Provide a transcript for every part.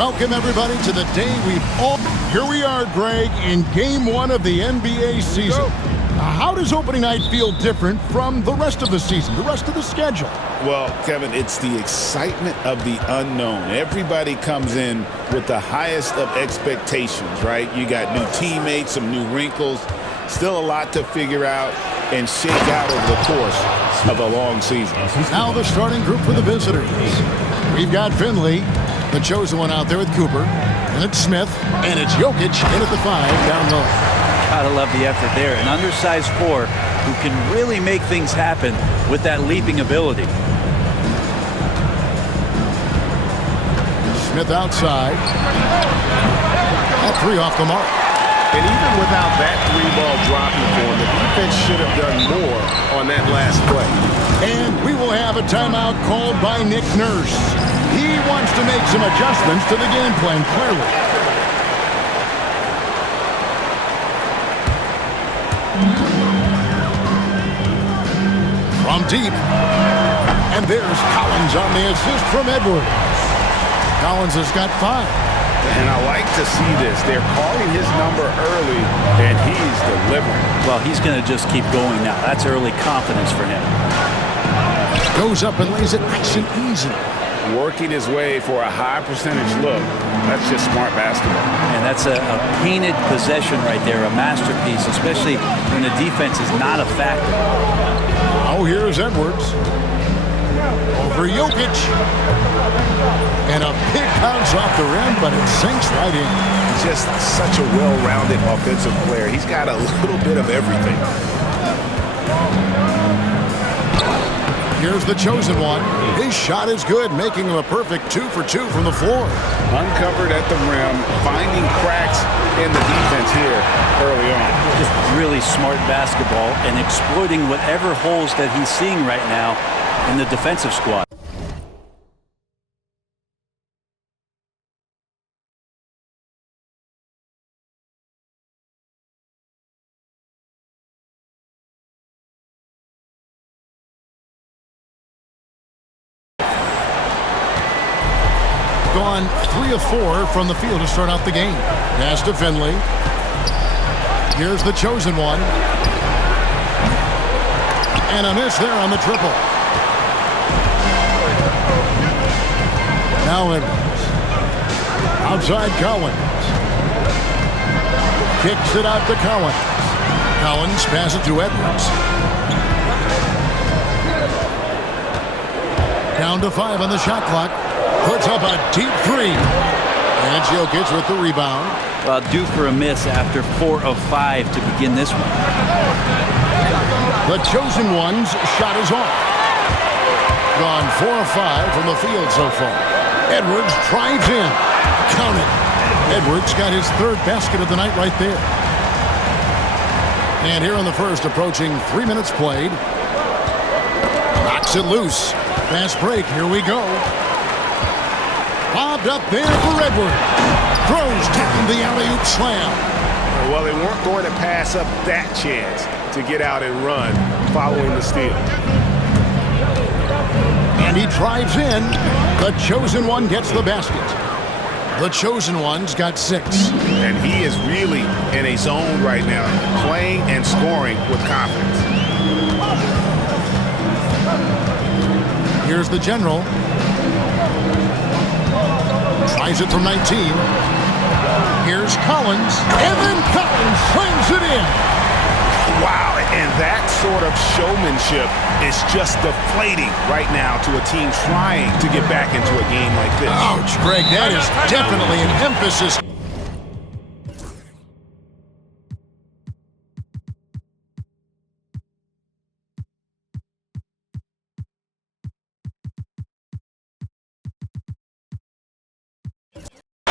Welcome, everybody, to the day we've all... Here we are, Greg, in Game 1 of the NBA season. How does opening night feel different from the rest of the season, the rest of the schedule? Well, Kevin, it's the excitement of the unknown. Everybody comes in with the highest of expectations, right? You got new teammates, some new wrinkles, still a lot to figure out and shake out over the course of a long season. Now the starting group for the visitors. We've got Finley, the chosen one out there with Cooper, and it's Smith, and it's Jokic in at the 5 down low. Gotta love the effort there. An undersized 4 who can really make things happen with that leaping ability. Smith outside. All 3 off the mark. And even without that 3-ball dropping for him, the defense should have done more on that last play. And we will have a timeout called by Nick Nurse. He wants to make some adjustments to the game plan, clearly. From deep. And there's Collins on the assist from Edwards. Collins has got 5. And I like to see this. They're calling his number early, and he's delivering. Well, he's going to just keep going now. That's early confidence for him. Goes up and lays it nice and easy. Working his way for a high percentage look. That's just smart basketball. And that's a painted possession right there, a masterpiece, especially when the defense is not a factor. Oh, here's Edwards. Over Jokic. And a big bounce off the rim, but it sinks right in. Just such a well-rounded offensive player. He's got a little bit of everything. Here's the chosen one. His shot is good, making him a perfect 2 for 2 from the floor. Uncovered at the rim, finding cracks in the defense here early on. Just really smart basketball and exploiting whatever holes that he's seeing right now in the defensive squad. Gone 3 of 4 from the field to start out the game. Pass to Finley. Here's the chosen one. And a miss there on the triple. Now Edwards. Outside Collins. Kicks it out to Collins. Collins passes to Edwards. Down to 5 on the shot clock. Puts up a deep 3. And Jokic with the rebound. Well, due for a miss after 4 of 5 to begin this one. The chosen one's shot is off. Gone 4 of 5 from the field so far. Edwards drives in. Count it. Edwards got his 3rd basket of the night right there. And here in the first, approaching 3 minutes played. Knocks it loose. Fast break. Here we go. Bobbed up there for Edwards. Throws down the alley-oop slam. Well, they weren't going to pass up that chance to get out and run following the steal. And he drives in. The chosen one gets the basket. The chosen one's got 6. And he is really in a zone right now, playing and scoring with confidence. Here's the general. Tries it from 19. Here's Collins. And then Collins slams it in. Wow, and that sort of showmanship is just deflating right now to a team trying to get back into a game like this. Ouch, Greg, that is definitely an emphasis.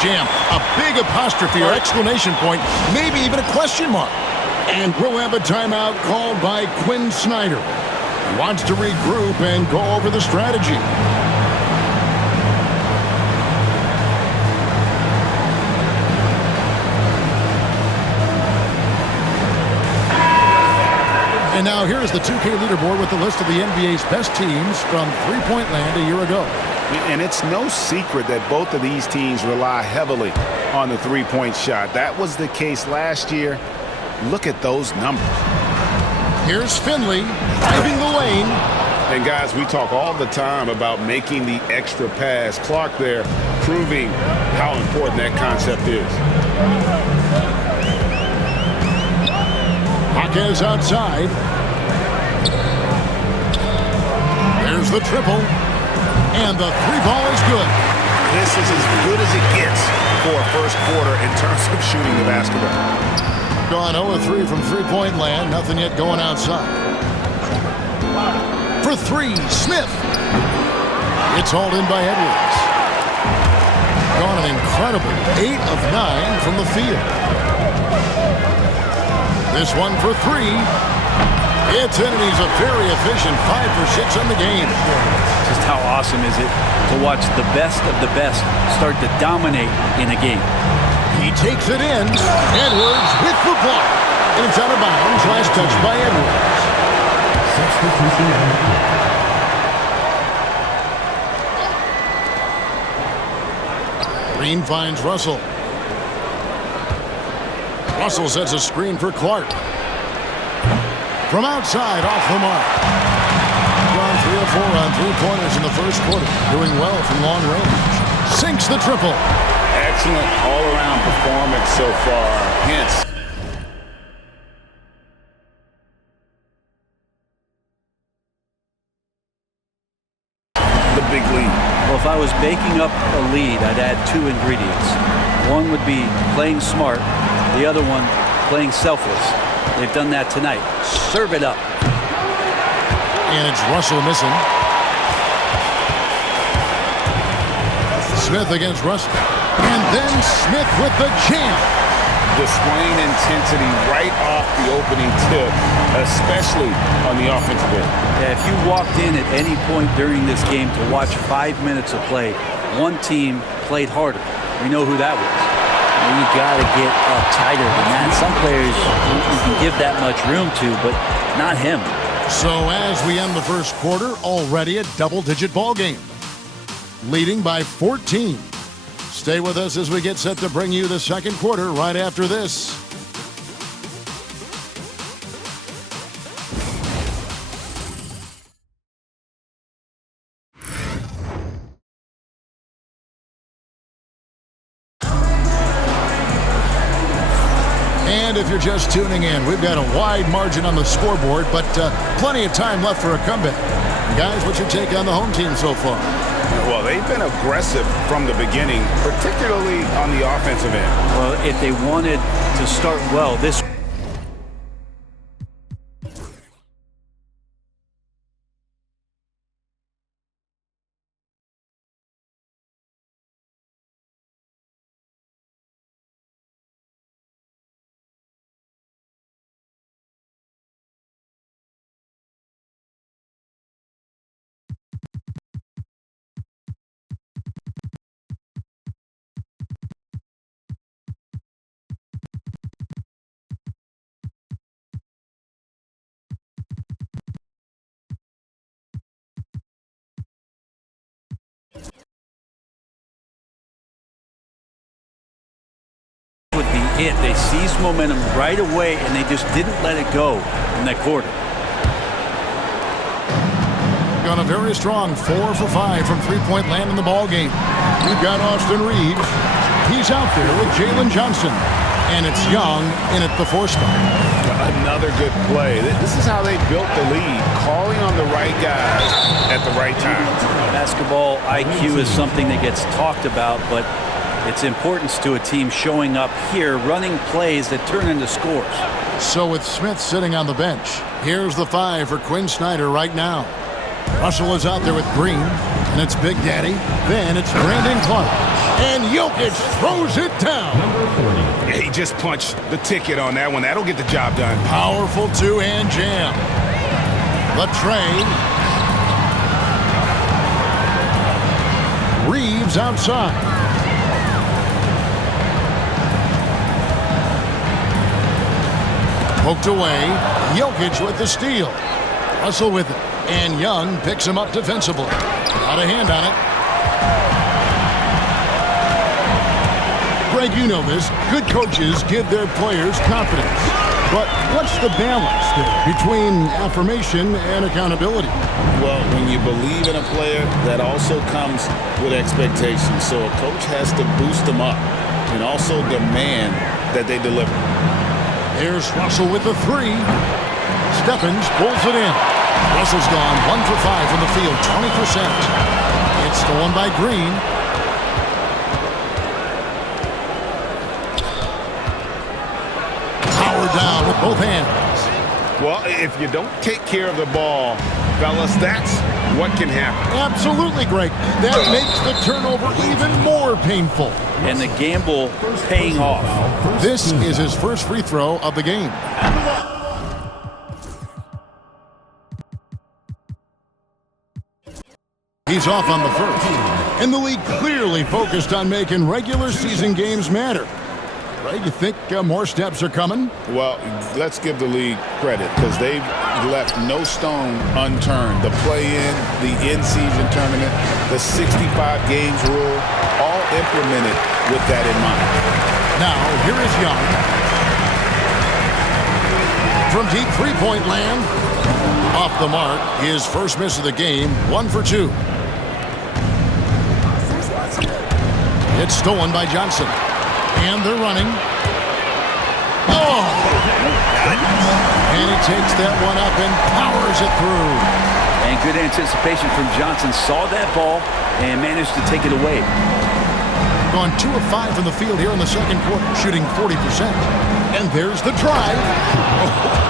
Jam, a big apostrophe or exclamation point, maybe even a question mark. And we'll have a timeout called by Quinn Snyder. He wants to regroup and go over the strategy. And now here's the 2K leaderboard with the list of the NBA's best teams from three-point land a year ago. And it's no secret that both of these teams rely heavily on the three-point shot. That was the case last year. Look at those numbers. Here's Finley driving the lane. And guys, we talk all the time about making the extra pass. Clark there proving how important that concept is. Addias outside. There's the triple. And the three ball is good. This is as good as it gets for a first quarter in terms of shooting the basketball. Gone 0-3 from three-point land. Nothing yet going outside. For three, Smith. It's hauled in by Edwards. Gone an incredible 8 of 9 from the field. This one for three. It's in, and he's a very efficient 5 for 6 on the game. Just how awesome is it to watch the best of the best start to dominate in a game. He takes it in. Edwards with the block. And it's out of bounds. Last touch by Edwards. Green finds Russell. Russell sets a screen for Clark. From outside, off the mark. Gone 3 of 4 on three-pointers in the first quarter. Doing well from long range. Sinks the triple. Excellent all-around performance so far. Hence, the big lead. Well, if I was baking up a lead, I'd add 2 ingredients. One would be playing smart. The other one, playing selfless. They've done that tonight. Serve it up. And it's Russell missing. Smith against Russell. And then Smith with the jam. Displaying intensity right off the opening tip, especially on the offensive end. Yeah, if you walked in at any point during this game to watch 5 minutes of play, one team played harder. We know who that was. You got to get up tighter than that. Some players you can give that much room to, but not him. So as we end the first quarter, already a double-digit ball game. Leading by 14. Stay with us as we get set to bring you the second quarter right after this. And if you're just tuning in, we've got a wide margin on the scoreboard, but plenty of time left for a comeback. Guys, what's your take on the home team so far? Well, they've been aggressive from the beginning, particularly on the offensive end. Well, if they wanted to start well, this would be it. They seized momentum right away, and they just didn't let it go in that quarter. Got a very strong 4 for 5 from three-point land in the ball game. We've got Austin Reeves. He's out there with Jalen Johnson. And it's Young in at the 4 spot. Another good play. This is how they built the lead, calling on the right guys at the right time. Basketball IQ is something that gets talked about, but its importance to a team showing up here, running plays that turn into scores. So with Smith sitting on the bench, here's the 5 for Quinn Snyder right now. Russell is out there with Green, and it's Big Daddy. Then it's Brandon Clark. And Jokic throws it down. Yeah, he just punched the ticket on that one. That'll get the job done. Powerful two-hand jam. The trade. Reeves outside. Poked away. Jokic with the steal. Russell with it. And Young picks him up defensively. Got a hand on it. Greg, you know this. Good coaches give their players confidence. But what's the balance there between affirmation and accountability? Well, when you believe in a player, that also comes with expectations. So a coach has to boost them up and also demand that they deliver. There's Russell with the three. Stephens pulls it in. Russell's gone 1 for 5 from the field, 20%. It's stolen by Green. Power down with both hands. Well, if you don't take care of the ball, fellas, that's what can happen. Absolutely, Greg. That makes the turnover even more painful. And the gamble paying off. This is his first free throw of the game. He's off on the first. And the league clearly focused on making regular season games matter. Right? You think more steps are coming? Well, let's give the league credit because they've left no stone unturned. The play-in, the in-season tournament, the 65 games rule, all implemented with that in mind. Now, here is Young. From deep three-point land. Off the mark, his first miss of the game, 1 for 2. It's stolen by Johnson. And they're running. Oh! And he takes that one up and powers it through. And good anticipation from Johnson. Saw that ball and managed to take it away. Gone 2 of 5 from the field here in the second quarter, shooting 40%. And there's the drive.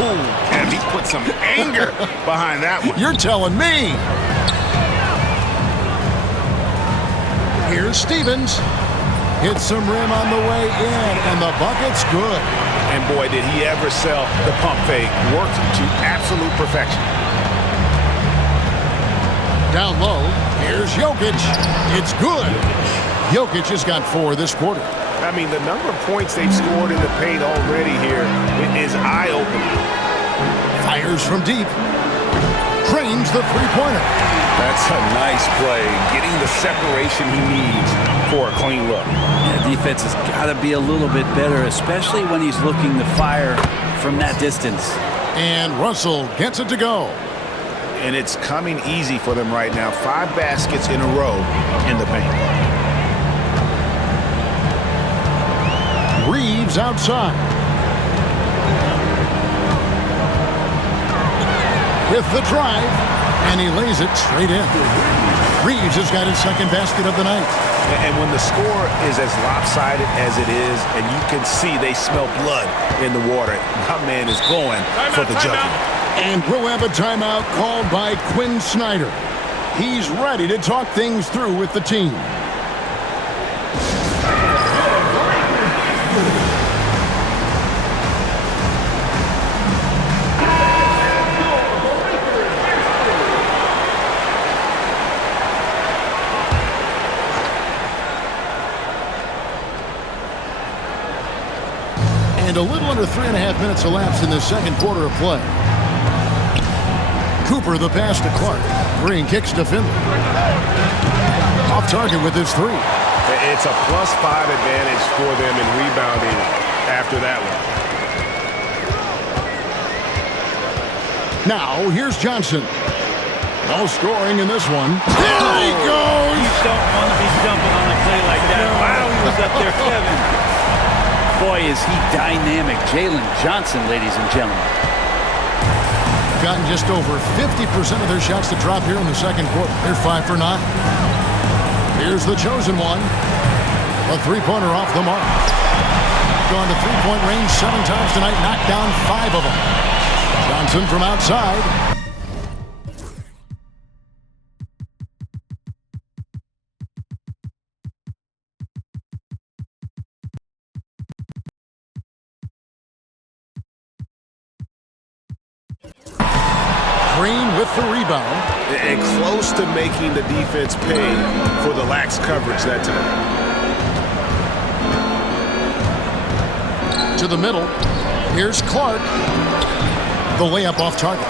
Oh, and he put some anger behind that one. You're telling me. Here's Stevens. Hits some rim on the way in, and the bucket's good. And boy, did he ever sell the pump fake. Worked to absolute perfection. Down low, here's Jokic. It's good. Jokic has got 4 this quarter. I mean, the number of points they've scored in the paint already here is eye-opening. Fires from deep. Drains the three-pointer. That's a nice play. Getting the separation he needs for a clean look. Yeah, defense has got to be a little bit better, especially when he's looking to fire from that distance. And Russell gets it to go. And it's coming easy for them right now. 5 baskets in a row in the paint. Reeves outside. With the drive, and he lays it straight in. Reeves has got his second basket of the night. And when the score is as lopsided as it is, and you can see they smell blood in the water, my man is going for the jugular. And we'll have a timeout called by Quinn Snyder. He's ready to talk things through with the team. And a little under 3.5 minutes elapsed in the second quarter of play. Cooper the pass to Clark. Green kicks to Finley. Off target with his 3. It's a +5 advantage for them in rebounding after that one. Now, here's Johnson. No scoring in this one. There he goes! You don't want to be jumping on a play like that. Wow, he was up there, Kevin. Boy, is he dynamic. Jalen Johnson, ladies and gentlemen. Gotten just over 50% of their shots to drop here in the second quarter. They're 5 for 9. Here's the chosen one. A three-pointer off the mark. Gone to three-point range 7 times tonight. Knocked down 5 of them. Johnson from outside. Green with the rebound. And close to making the defense pay for the lax coverage that time. To the middle. Here's Clark. The layup off target.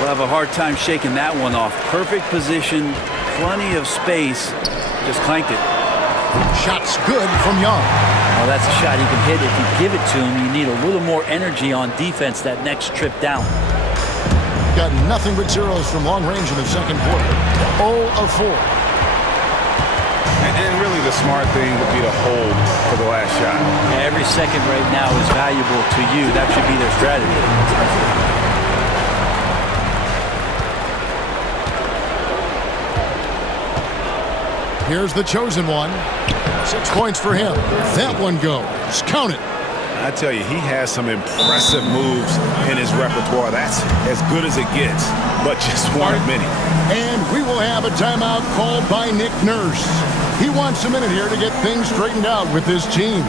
We'll have a hard time shaking that one off. Perfect position, plenty of space. Just clanked it. Shot's good from Young. Well, that's a shot he can hit. If you give it to him, you need a little more energy on defense that next trip down. Got nothing but zeros from long range in the second quarter. 0 of 4. And really the smart thing would be to hold for the last shot. Every second right now is valuable to you. That should be their strategy. Here's the chosen one. 6 points for him. That one goes. Count it. I tell you, he has some impressive moves in his repertoire. That's as good as it gets, but just one of many. And we will have a timeout called by Nick Nurse. He wants a minute here to get things straightened out with his team.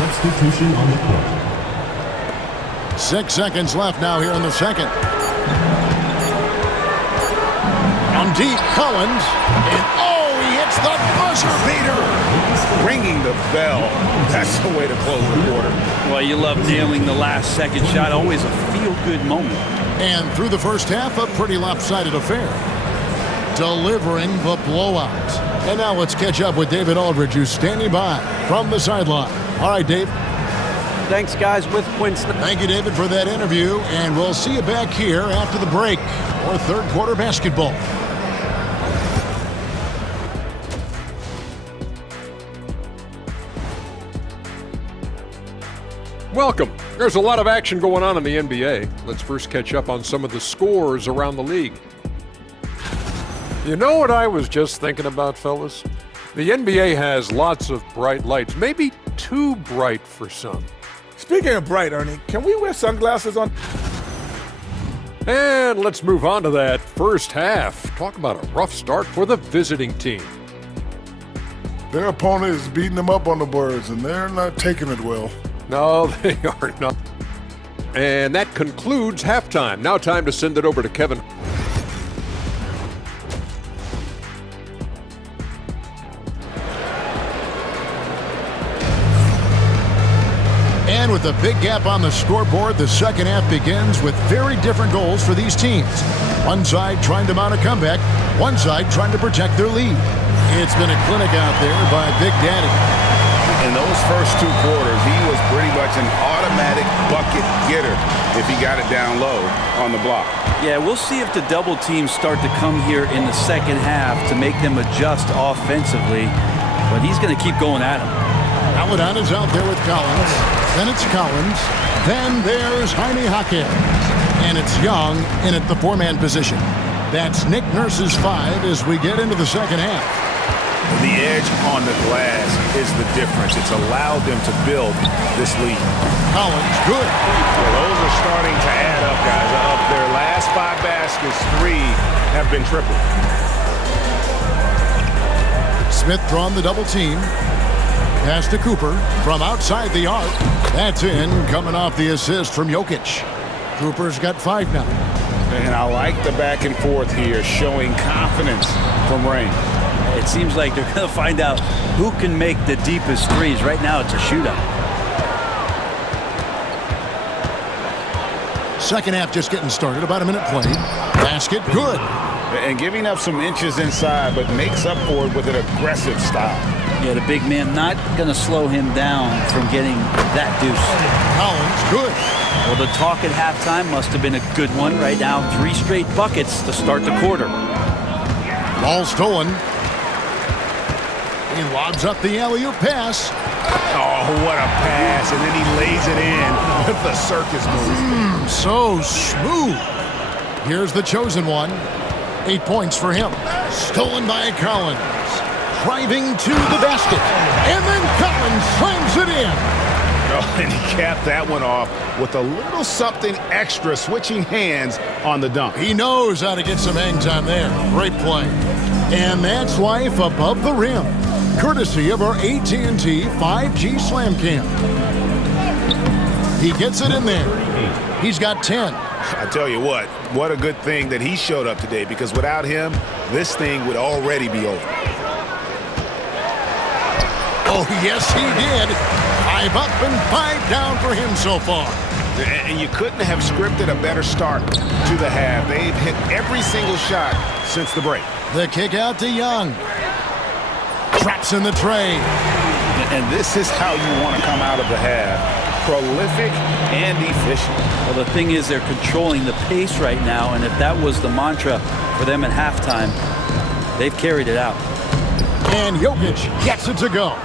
Substitution on the court. 6 seconds left now here in the second. On deep, Collins. And he hits the buzzer beater. Ringing the bell. That's the way to close the quarter. Well, you love nailing the last second shot. Always a feel-good moment. And through the first half, a pretty lopsided affair. Delivering the blowout. And now let's catch up with David Aldridge, who's standing by from the sideline. All right, Dave. Thanks, guys, with Quinn. Thank you, David, for that interview. And we'll see you back here after the break for third quarter basketball. Welcome. There's a lot of action going on in the NBA. Let's first catch up on some of the scores around the league. You know what I was just thinking about, fellas? The NBA has lots of bright lights, maybe too bright for some. Speaking of bright, Ernie, can we wear sunglasses on? And let's move on to that first half. Talk about a rough start for the visiting team. Their opponent is beating them up on the boards, and they're not taking it well. No, they are not. And that concludes halftime. Now time to send it over to Kevin. And with a big gap on the scoreboard, the second half begins with very different goals for these teams. One side trying to mount a comeback, one side trying to protect their lead. It's been a clinic out there by Big Daddy. In those first 2 quarters, he was pretty much an automatic bucket getter if he got it down low on the block. Yeah, we'll see if the double teams start to come here in the second half to make them adjust offensively. But he's going to keep going at him. Aladdin is out there with Collins. Then it's Collins. Then there's Jaime Jaquez. And it's Young in at the 4-man position. That's Nick Nurse's 5 as we get into the second half. The edge on the glass is the difference. It's allowed them to build this lead. Collins, good. Well, those are starting to add up, guys. Of their last 5 baskets, 3 have been triple. Smith drawn the double team. Pass to Cooper from outside the arc. That's in, coming off the assist from Jokic. Cooper's got 5 now. And I like the back and forth here, showing confidence from Rain. It seems like they're going to find out who can make the deepest threes. Right now, it's a shootout. Second half just getting started. About a minute played. Basket, good. And giving up some inches inside, but makes up for it with an aggressive style. Yeah, the big man not going to slow him down from getting that deuce. Collins, good. Well, the talk at halftime must have been a good one. Right now, 3 straight buckets to start the quarter. Ball stolen. He lobs up the alley-oop pass. Oh, what a pass. And then he lays it in with the circus move. So smooth. Here's the chosen one. 8 points for him. Stolen by Collins. Driving to the basket. And then Collins slams it in. Oh, and he capped that one off with a little something extra, switching hands on the dunk. He knows how to get some hang time there. Great play. And that's life above the rim. Courtesy of our AT&T 5G Slam Cam. He gets it in there. He's got 10. I tell you what a good thing that he showed up today, because without him, this thing would already be over. Oh, yes, he did. 5 up and 5 down for him so far. And you couldn't have scripted a better start to the half. They've hit every single shot since the break. The kick out to Young. Traps in the tray. And this is how you want to come out of the half. Prolific and efficient. Well, the thing is, they're controlling the pace right now, and if that was the mantra for them at halftime, they've carried it out. And Jokic gets it to go.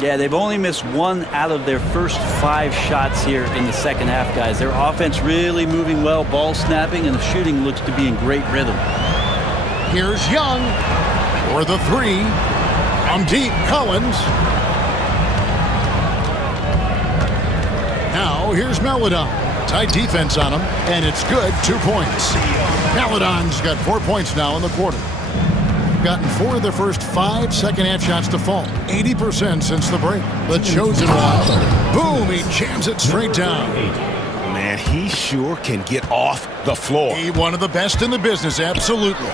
Yeah, they've only missed 1 out of their first 5 shots here in the second half, guys. Their offense really moving well, ball snapping, and the shooting looks to be in great rhythm. Here's Young for the 3. From deep, Collins. Now here's Maledon. Tight defense on him, and it's good. 2 points. Maledon's got 4 points now in the quarter. Gotten 4 of their first 5 second-half shots to fall. 80% since the break. The chosen one. Boom, he jams it straight down. Man, he sure can get off the floor. He one of the best in the business, absolutely.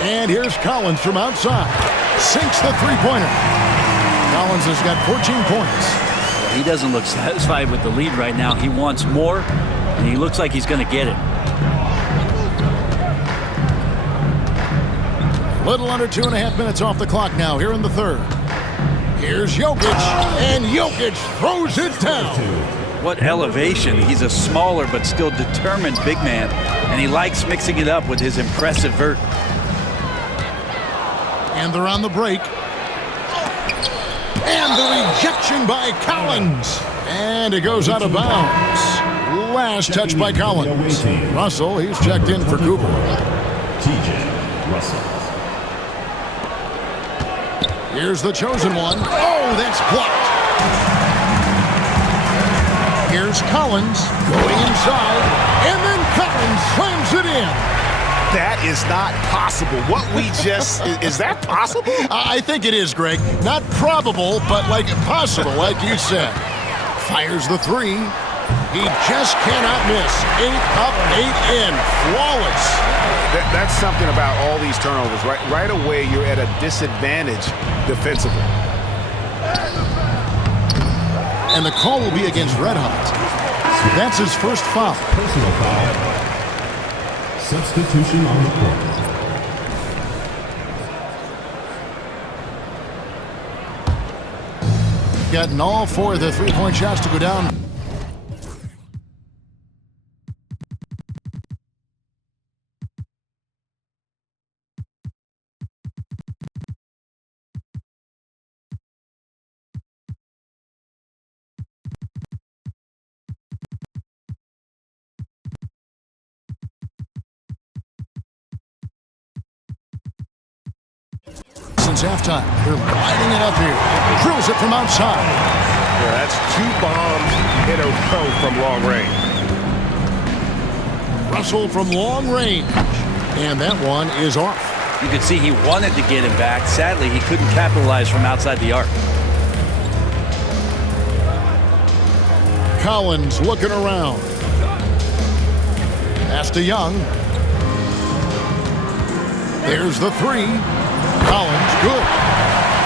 And here's Collins from outside. Sinks the three-pointer. Collins has got 14 points. He doesn't look satisfied with the lead right now. He wants more, and he looks like he's going to get it. Little under 2.5 minutes off the clock now here in the third. Here's Jokic, and Jokic throws it down. What elevation. He's a smaller but still determined big man, and he likes mixing it up with his impressive vert. And they're on the break. And the rejection by Collins. And it goes out of bounds. Last touch by Collins. Russell, he's checked in for Cooper. TJ Russell. Here's the chosen one. Oh, that's blocked. Here's Collins going inside. And then Collins slams it in. That is not possible. What we just... is that possible? I think it is, Greg. Not probable, but like possible, like you said. Fires the 3. He just cannot miss. 8 up, 8 in. Flawless. That's something about all these turnovers. Right away, you're at a disadvantage defensively. And the call will be against Red Hot. That's his first foul. Personal foul. Substitution on the court. Gotten all 4 of the three-point shots to go down. Since halftime, they're lighting it up here. Drills it from outside. Yeah, that's 2 bombs in a row from long range. Russell from long range. And that one is off. You could see he wanted to get him back. Sadly, he couldn't capitalize from outside the arc. Collins looking around. Pass to Young. There's the 3. Collins, good.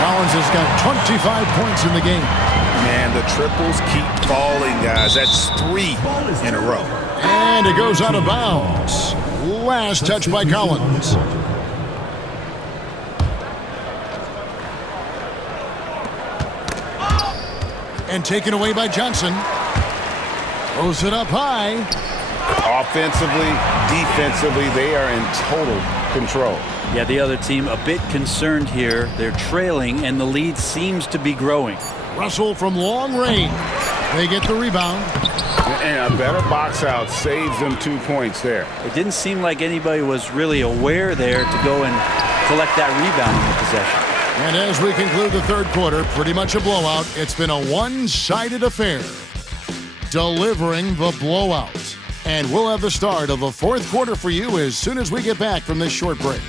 Collins has got 25 points in the game. Man, the triples keep falling, guys. That's 3 in a row. And it goes out of bounds. Last touch by Collins. And taken away by Johnson. Throws it up high. Offensively, defensively, they are in total control. Yeah, the other team a bit concerned here. They're trailing, and the lead seems to be growing. Russell from long range. They get the rebound. And a better box out saves them 2 points there. It didn't seem like anybody was really aware there to go and collect that rebound in the possession. And as we conclude the third quarter, pretty much a blowout. It's been a one-sided affair. Delivering the blowout. And we'll have the start of the fourth quarter for you as soon as we get back from this short break.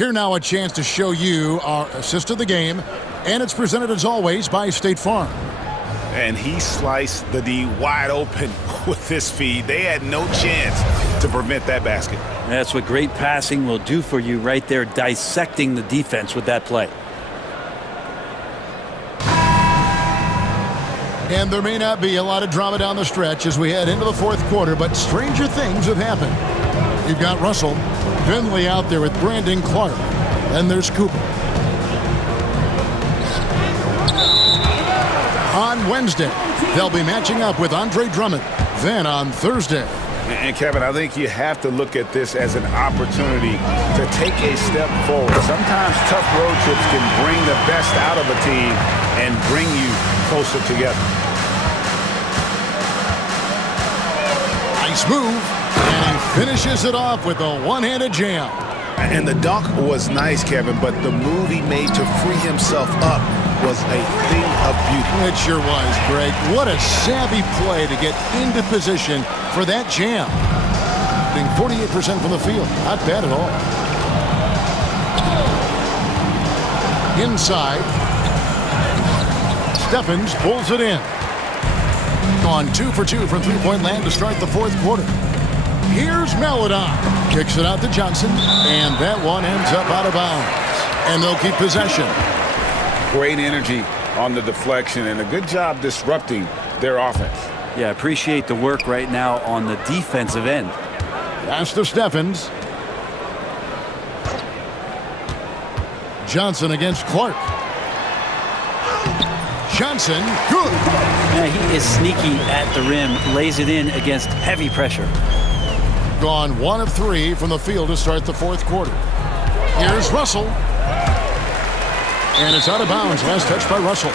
Here now a chance to show you our assist of the game, and it's presented as always by State Farm. And he sliced the D wide open with this feed. They had no chance to prevent that basket. That's what great passing will do for you right there, dissecting the defense with that play. And there may not be a lot of drama down the stretch as we head into the fourth quarter, but stranger things have happened. You've got Russell, Finley out there with Brandon Clark, and there's Cooper. On Wednesday, they'll be matching up with Andre Drummond. Then on Thursday. And Kevin, I think you have to look at this as an opportunity to take a step forward. Sometimes tough road trips can bring the best out of a team and bring you closer together. Nice move, and he finishes it off with a one-handed jam. And the dunk was nice, Kevin, but the move he made to free himself up was a thing of beauty. It sure was, Greg. What a savvy play to get into position for that jam. Being 48% from the field, not bad at all. Inside, Stephens pulls it in. On 2 for 2 from three-point land to start the fourth quarter. Here's Melodon. Kicks it out to Johnson, and that one ends up out of bounds. And they'll keep possession. Great energy on the deflection and a good job disrupting their offense. Yeah, I appreciate the work right now on the defensive end. Pass to Stephens. Johnson against Clark. Johnson, good. Yeah, he is sneaky at the rim, lays it in against heavy pressure. Gone 1 of 3 from the field to start the fourth quarter. Here's Russell. And it's out of bounds. Last touch by Russell.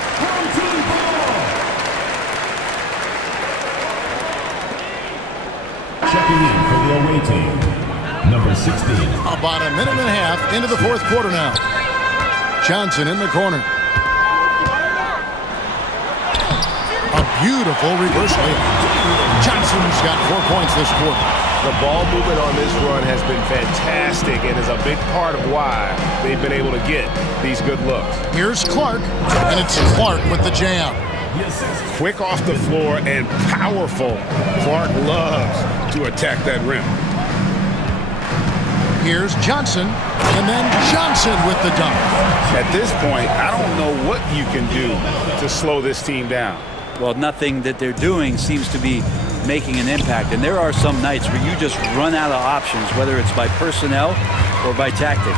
Checking in for the away team, number 16. About a minute and a half into the fourth quarter now. Johnson in the corner. A beautiful reverse layup. Johnson's got 4 points this quarter. The ball movement on this run has been fantastic and is a big part of why they've been able to get these good looks. Here's Clark, and it's Clark with the jam. Quick off the floor and powerful. Clark loves to attack that rim. Here's Johnson, and then Johnson with the dunk. At this point, I don't know what you can do to slow this team down. Well, nothing that they're doing seems to be making an impact. And there are some nights where you just run out of options, whether it's by personnel or by tactic.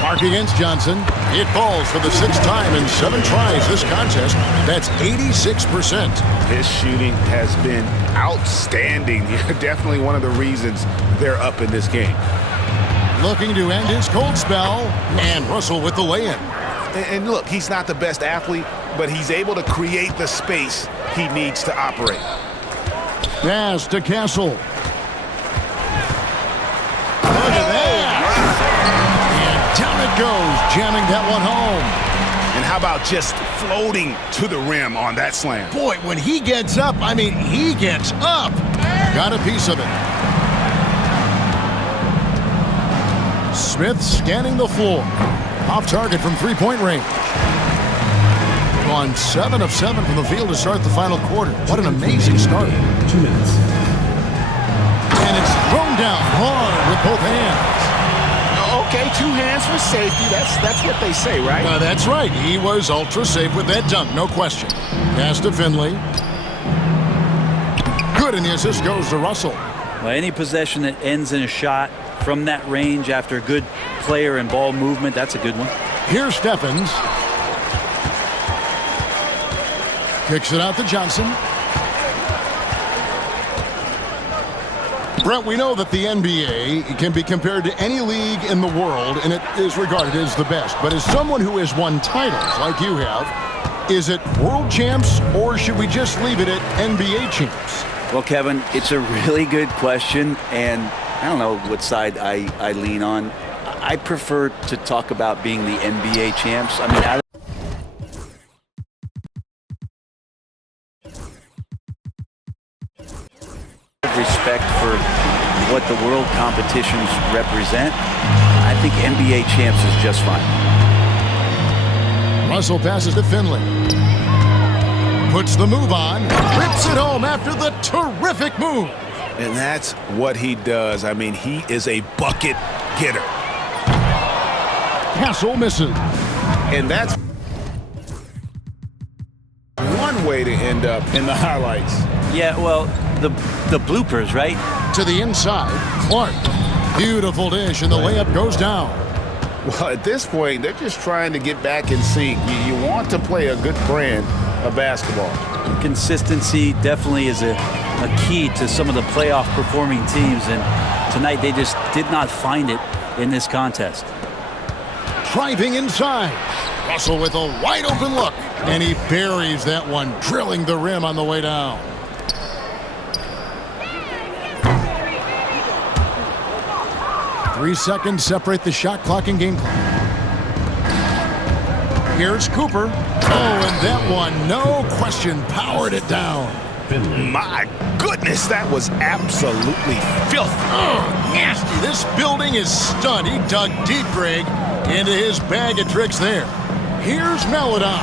Clark against Johnson. It falls for the 6th time in 7 tries this contest. That's 86%. His shooting has been outstanding. Definitely one of the reasons they're up in this game. Looking to end his cold spell, and Russell with the lay-in. And look, he's not the best athlete, but he's able to create the space he needs to operate. Pass to Castle. Look at that. And down it goes, jamming that one home. And how about just floating to the rim on that slam? Boy, when he gets up, I mean, he gets up. Got a piece of it. Smith scanning the floor. Off target from three-point range. On 7 of 7 from the field to start the final quarter. What an amazing start. 2 minutes. And it's thrown down hard with both hands. Okay, 2 hands for safety. That's what they say, right? That's right. He was ultra safe with that dunk, no question. Pass to Finley. Good, and the assist goes to Russell. Well, any possession that ends in a shot from that range after good player and ball movement, that's a good one. Here's Stephens. Kicks it out to Johnson. Brent, we know that the NBA can be compared to any league in the world, and it is regarded as the best. But as someone who has won titles like you have, is it world champs, or should we just leave it at NBA champs? Well, Kevin, it's a really good question, and I don't know what side I lean on. I prefer to talk about being the NBA champs. I mean, out of respect for what the world competitions represent, I think NBA champs is just fine. Russell passes to Finley. Puts the move on. Rips it home after the terrific move. And that's what he does. I mean, he is a bucket getter. Castle misses. And that's one way to end up in the highlights. Yeah, well, the bloopers, right? To the inside, Clark. Beautiful dish, and the layup goes down. Well, at this point, they're just trying to get back in sync. You want to play a good brand of basketball. Consistency definitely is a key to some of the playoff performing teams, and tonight they just did not find it in this contest. Driving inside. Russell with a wide open look, and he buries that one, drilling the rim on the way down. Three seconds separate the shot clock and game clock. Here's Cooper. Oh, and that one, no question, powered it down. My goodness, that was absolutely filthy. Oh, nasty. This building is stunned. He dug deep, Greg, into his bag of tricks there. Here's Melodon.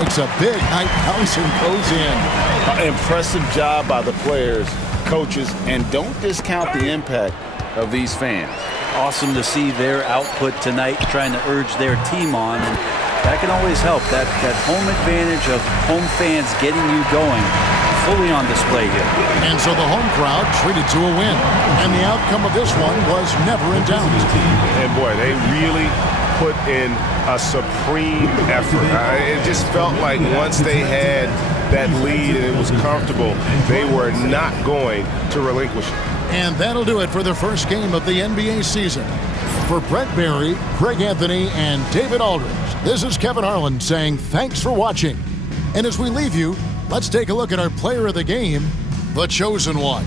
Makes a big height bounce and goes in. Impressive job by the players, coaches, and don't discount the impact of these fans. Awesome to see their output tonight, trying to urge their team on. And that can always help. That home advantage of home fans getting you going, fully on display here. And so the home crowd treated to a win. And the outcome of this one was never in doubt. And boy, they really put in a supreme effort. It just felt like once they had that lead and it was comfortable, they were not going to relinquish it. And that'll do it for the first game of the NBA season. For Brett Barry, Greg Anthony, and David Aldridge, this is Kevin Harlan saying thanks for watching. And as we leave you, let's take a look at our player of the game, the chosen one.